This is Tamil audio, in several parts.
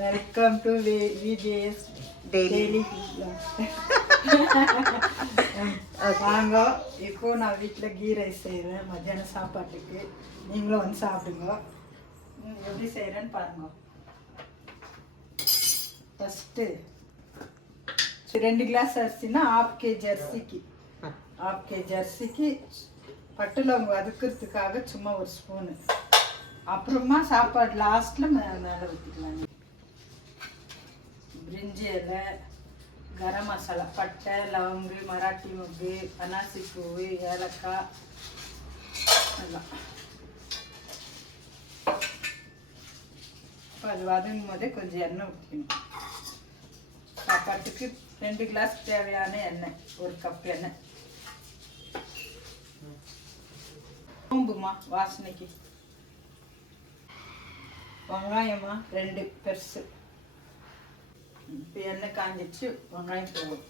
Welcome to VJS daily. வாங்க, இப்போ நான் வீட்டில் கீ ரைஸ் செய்கிறேன் மத்தியானம் சாப்பாட்டுக்கு. நீங்களும் வந்து சாப்பிடுங்க. எப்படி செய்கிறேன்னு பாருங்க. ஃபஸ்ட்டு 2 கிளாஸ் அரிசினா 1/2 kg அரிசிக்கு 1/2 kg அரிசிக்கு பட்டு லவங்கம் வதக்கிறதுக்காக சும்மா 1 ஸ்பூனு. அப்புறமா சாப்பாடு லாஸ்ட்டில் மேலே ஊற்றிக்கலாம். பிரிஞ்சி இலை, கரம் மசாலா, பட்டை, லவங்கு, மராட்டி மொக்கு, அனாசி பூவு, ஏலக்காய் எல்லாம். இப்போ அது வதங்கும் போதே கொஞ்சம் எண்ணெய் ஊற்றிக்கணும். சாப்பாட்டுக்கு 2 கிளாஸ் தேவையான எண்ணெய், 1 கப் எண்ணெய். சோம்புமா வாசனைக்கு. வெங்காயமா 2 பெருசு. இப்போ எண்ணெய் காஞ்சிச்சு, வெங்காயம் போடும்.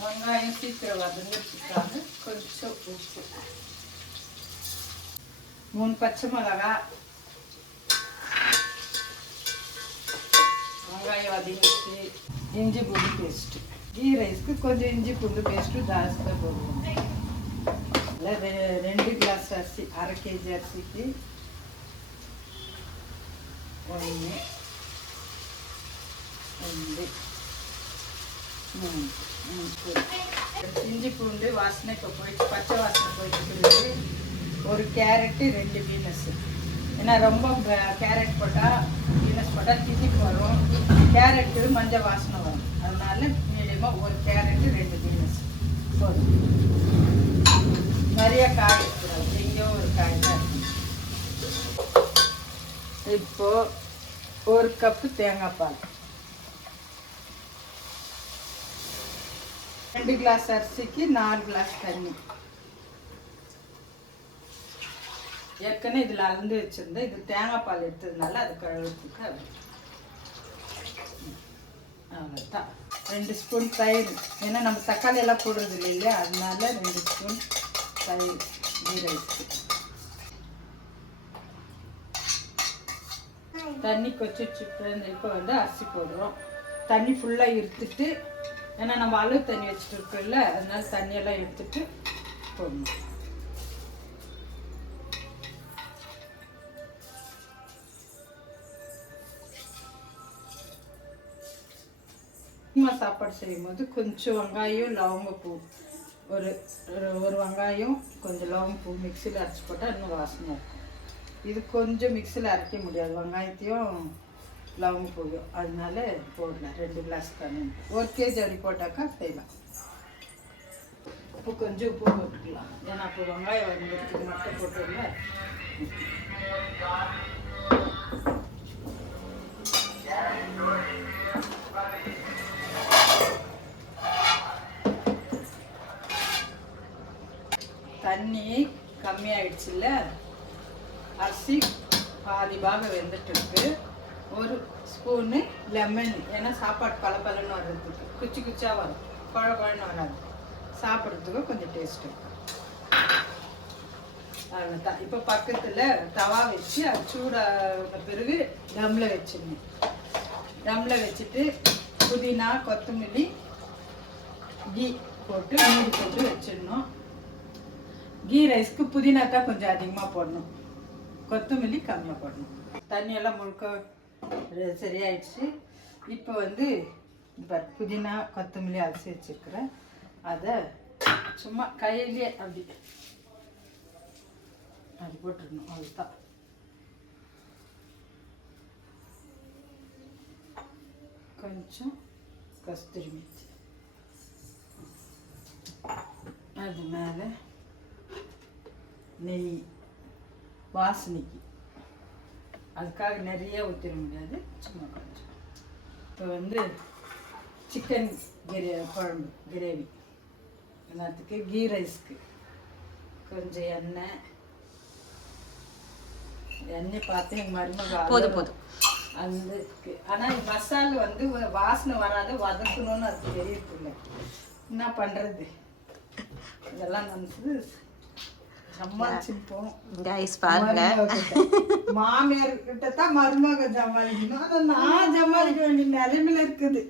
வெங்காயம் சீக்கிரம் வதங்கிறதுக்காக கொஞ்சம் உப்பு, 3 பச்சை மிளகா. வெங்காயம் வதங்கிச்சு. இஞ்சி பூண்டு பேஸ்ட்டு. கீ ரைஸ்க்கு கொஞ்சம் இஞ்சி பூண்டு பேஸ்ட்டு ஜாஸ்தியாக போடுவோம். 2 கிளாஸ் அரிசி, 1/2 kg அரிசிக்கு 1 2 3 ஸ்பூன். இஞ்சி பூண்டு வாசனை இப்போ போயிட்டு, பச்சை வாசனை போயிட்டு பிறகு 1 கேரட்டு, 2 பீனஸு. ஏன்னா ரொம்ப கேரட் போட்டால், பீனஸ் போட்டால் திதிப்பு வரும். கேரட்டு மஞ்சள் வாசனை வரும். அதனால மீடியமாக 1 கேரட்டு, 2 பீனஸ் போதும். நிறைய காய் இருக்கிறது, எங்கேயோ ஒரு காய் தான். இப்போ 1 கப்பு தேங்காய் பால். 2 கிளாஸ் அரிசிக்கு 4 கிளாஸ் தண்ணி. ஏற்கனவே இதில் அளந்து வச்சுருந்தேன். இது தேங்காய் பால் எடுத்ததுனால அது கழுவுறதுக்கு அவ்வளோதான். 2 ஸ்பூன் தயிர். ஏன்னா நம்ம தக்காளி எல்லாம் போடுறது இல்லையா, அதனால 2 ஸ்பூன் தயிர் கீ ரைஸ்க்கு. தண்ணி கொச்சிச்சு. இப்போ வந்து அரிசி போடுறோம். தண்ணி ஃபுல்லாக எடுத்துட்டு, ஏன்னா நம்ம அளவு தண்ணி வச்சுட்டு இருக்கோம்ல, அதனால தண்ணியெல்லாம் எடுத்துட்டு போடணும். சாப்பாடு செய்யும் போது கொஞ்சம் வெங்காயம், லவங்கப்பூ, ஒரு வெங்காயம், கொஞ்சம் லவங்கப்பூ மிக்சியில் அரைச்சி போட்டால் இன்னும் வாசனை இருக்கும். இது கொஞ்சம் மிக்சியில் அரைக்க முடியாது, வெங்காயத்தையும் லவங்கப்பூவையும். அதனால போடலாம். 2 கிளாஸ் தண்ணி, 1 kg அப்படி போட்டாக்கா செய்யலாம். இப்போ கொஞ்சம் உப்பு போட்டுக்கலாம். ஏன்னா அப்போ வெங்காயம் வரும்போது மட்டும் போட்டுருல. தண்ணி கம்மியாயிடுச்சுல்ல, அரிசி பாதி பாகம் வெந்துட்டு இருக்கு. 1 ஸ்பூனு லெமன். ஏன்னா சாப்பாடு பலன்னு வர்றதுக்கு, குச்சி குச்சியாக வரும், குழன்னு வராது. சாப்பிட்றதுக்கு கொஞ்சம் டேஸ்ட் இருக்கும். அவ்வளோதான். இப்போ பக்கத்தில் தவா வச்சு அது சூடான பிறகு தம்மில் வச்சிடணும். தம்மில் வச்சுட்டு புதினா, கொத்தமல்லி, கீ போட்டு மூடி போட்டு வச்சிடணும். கீ ரைஸ்க்கு புதினா தான் கொஞ்சம் அதிகமாக போடணும், கொத்தமல்லி கம்மியாக போடணும். தண்ணியெல்லாம் முழுக்க சரியாயிடுச்சு. இப்போ வந்து புதினா, கொத்தமல்லி அரிசி வச்சுருக்கிறேன். அதை சும்மா கையிலே அப்படி போட்டுடணும். அதுதான். கொஞ்சம் கஸ்தூரி மேத்தி, அது மேலே நெய் வாசனைக்கு. அதுக்காக நிறைய ஊற்றிட முடியாது, சும்மா கொஞ்சம். இப்போ வந்து சிக்கன் குழம்பு கிரேவி எல்லாத்துக்கு, கீ ரைஸ்க்கு கொஞ்சம் எண்ணெய் பார்த்து எங்கள் மருமக போதும் அந்த. ஆனால் மசாலா வந்து வாசனை வராத வதக்கணும்னு அது தெரியல. என்ன பண்ணுறது, இதெல்லாம் நினச்சது சமாளிச்சுப்போம். கைஸ் பாருங்க, மாமியார் கிட்ட தான் மருமக சமாளிக்கணும். அதை நான் சமாளிக்க வேண்டிய நிலைமையில இருக்குது.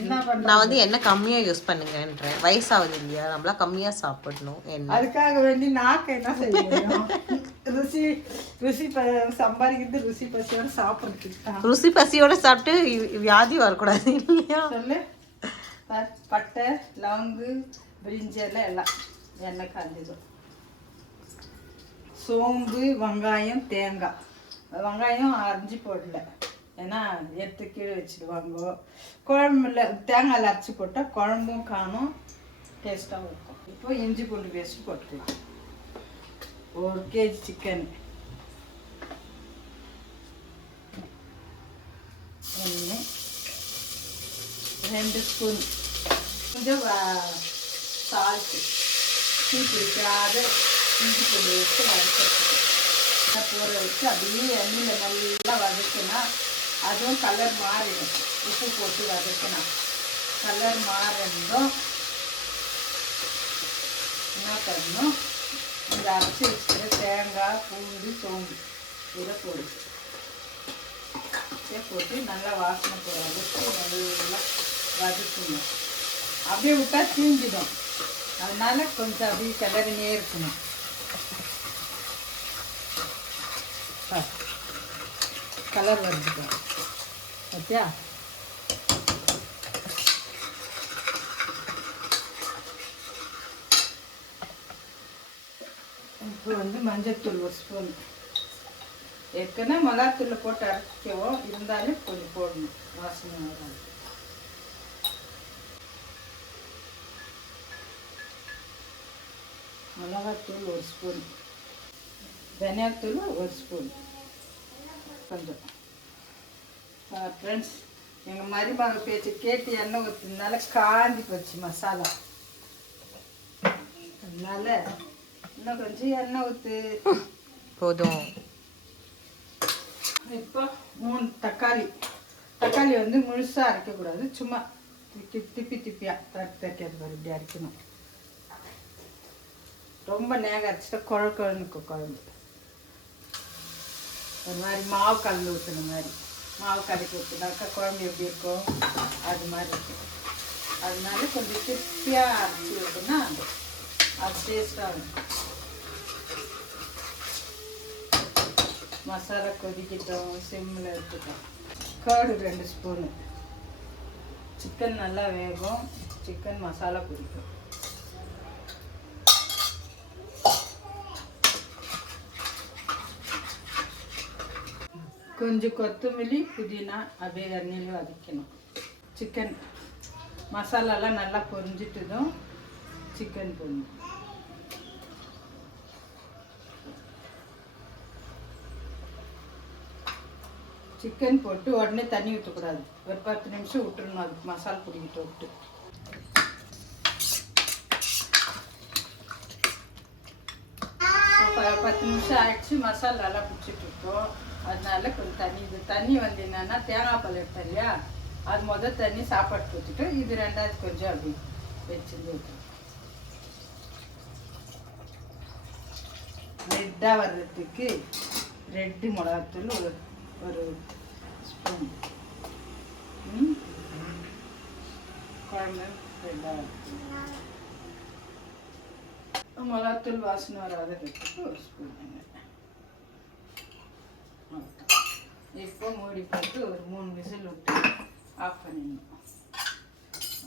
என்ன பண்ண நான் வந்து என்ன கம்மியா யூஸ் பண்ணுங்கன்றேன். வயசாகுது இல்லையா, நம்மளா கம்மியா சாப்பிடணும். என்ன அதுக்காக வேண்டி நாக்கு என்ன செய்யணும்? ருசி ருசி சம்பாதிக்கிறது ருசி பசியோட சாப்பிட்றதுக்கு. ருசி பசியோட சாப்பிட்டு வியாதி வரக்கூடாது இல்லையா? சொல்லு. பட்டை, லவங்கு, பிரிஞ்செல்லாம் எல்லாம் எண்ணெய் காய்ஞ்சதும், சோம்பு, வெங்காயம், தேங்காய். வெங்காயம் அரைஞ்சி போடல, ஏன்னா எடுத்து கீழே வச்சுடுவாங்க. குழம்புல தேங்காயில் அரைச்சி போட்டால் குழம்பும் காணும், டேஸ்ட்டாகவும் இருக்கும். இப்போ இஞ்சி பூண்டு பேஸ்ட்டு போட்டுக்கலாம். 1 kg சிக்கன், 2 ஸ்பூன் கொஞ்சம் சால்ட்டு, டீ பிடிக்காத இஞ்சி பூண்டு வச்சு வதக்கிறதுக்கு போற வச்சு அப்படியே எண்ணெயில் நல்லா வதக்கினா அதுவும் கலர் மாறிடும். உப்பு போட்டு வதக்கினா கலர் மாறிடும். என்ன பண்ணணும், இந்த அரைச்சி வச்சுக்கிற தேங்காய், பூண்டு, சோம்பு இதை போடுது. போட்டு நல்லா வாசனை போகிற அளவுக்கு நல்லா வதக்கணும். அப்படியே விட்டா தீஞ்சிடும், அதனால கொஞ்சம் அப்படியே கிளறினே இருக்கணும். கலர் வருது ஓகே. இப்போ வந்து மஞ்சள்தூள் 1 ஸ்பூன். ஏற்கனவே மிளகாத்தூள் போட்டு அரைக்கவும், இருந்தாலும் கொஞ்சம் போடணும், வாசனை வராது. மிளகாத்தூள் 1 ஸ்பூன், தனியாத்தூள் 1 ஸ்பூன் கொஞ்சம். ஃப்ரெண்ட்ஸ், எங்கள் மருமக பேச்சு கேட்டு எண்ணெய் ஊற்றுனால காஞ்சி போச்சு மசாலா. அதனால இன்னும் கொஞ்சம் எண்ணெய் ஊற்று போதும். இப்போ 3 தக்காளி. தக்காளி வந்து முழுசாக அரைக்கக்கூடாது, சும்மா திப்பியாக தரைக்கிறது மாதிரி இப்படி அரைக்கணும். ரொம்ப நேரம் அரைச்சிட்டா குழம்புக்கு குழம்பு ஒரு மாதிரி மாவு கலந்து ஊற்றுன மாதிரி, மாவு கலக்கி ஊற்றுனாக்கா குழம்பு எப்படி இருக்கும் அது மாதிரி இருக்கும். அதனால கொஞ்சம் திருப்தியாக அரைச்சி ஊற்றுனா அது டேஸ்ட்டாக இருக்கும். மசாலா கொதிக்கிட்டோம், சிம்மில் எடுத்துட்டோம். Curd 2 spoon. சிக்கன் நல்லா வேகும், சிக்கன் மசாலா பிடிக்கும். கொஞ்சம் கொத்தமல்லி, புதினா அப்படியே எண்ணெயிலே வதக்கணும். சிக்கன் மசாலாலாம் நல்லா பொரிஞ்சிட்டதும் சிக்கன் போடணும். சிக்கன் போட்டு உடனே தண்ணி ஊற்றக்கூடாது, ஒரு 10 நிமிஷம் விட்டுறணும். அதுக்கு மசாலா பிடிக்கிட்டு விட்டு 10 நிமிஷம் ஆயிடுச்சு. மசாலா நல்லா பிடிச்சிட்டு இருக்கோம், அதனால கொஞ்சம் தண்ணி வந்து என்னன்னா தேங்காய் பால் எடுத்தேன் இல்லையா, அது முதல் தண்ணி சாப்பாடு ஊற்றிட்டு இது 2வது கொஞ்சம் அப்படி வச்சுருந்து ஊற்றணும். ரெட்டாக வர்றதுக்கு ரெட்டு மிளகாத்தூள் ஒரு ஸ்பூன். குழம்பு ரெட்டாக மிளகாத்தூள் வாசனை வராததுக்கு 1 ஸ்பூன் எண்ணெய். இப்போ மூடி போட்டு ஒரு 3 விசில் விட்டு ஆஃப் பண்ணிடணும்.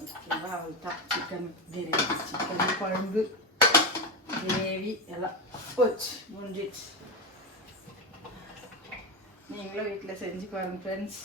ஓகேவா? அவ்வளோதான். சிக்கன் கிரேவி, சிக்கன் குழம்பு, கிரேவி எல்லாம் போச்சு, முடிஞ்சிடுச்சு. நீங்களும் வீட்டில் செஞ்சு பாருங்க ஃப்ரெண்ட்ஸ்.